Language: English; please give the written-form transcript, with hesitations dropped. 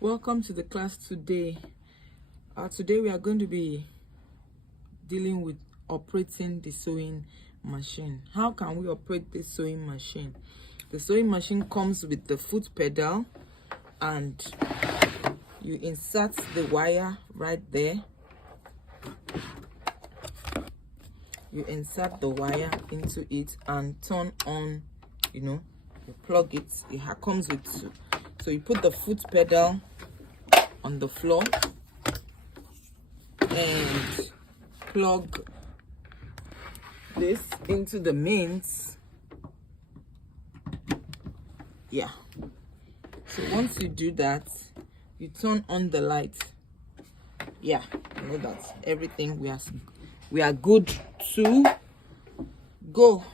Welcome to the class today. Today we are going to be dealing with operating the sewing machine. How can we operate this sewing machine? The sewing machine comes with the foot pedal, and you insert the wire right there. You insert the wire into it and turn on, you plug it. It comes with two. So you put the foot pedal on the floor and plug this into the mains. Yeah. So once you do that, you turn on the light. Yeah, you know that everything we are good to go.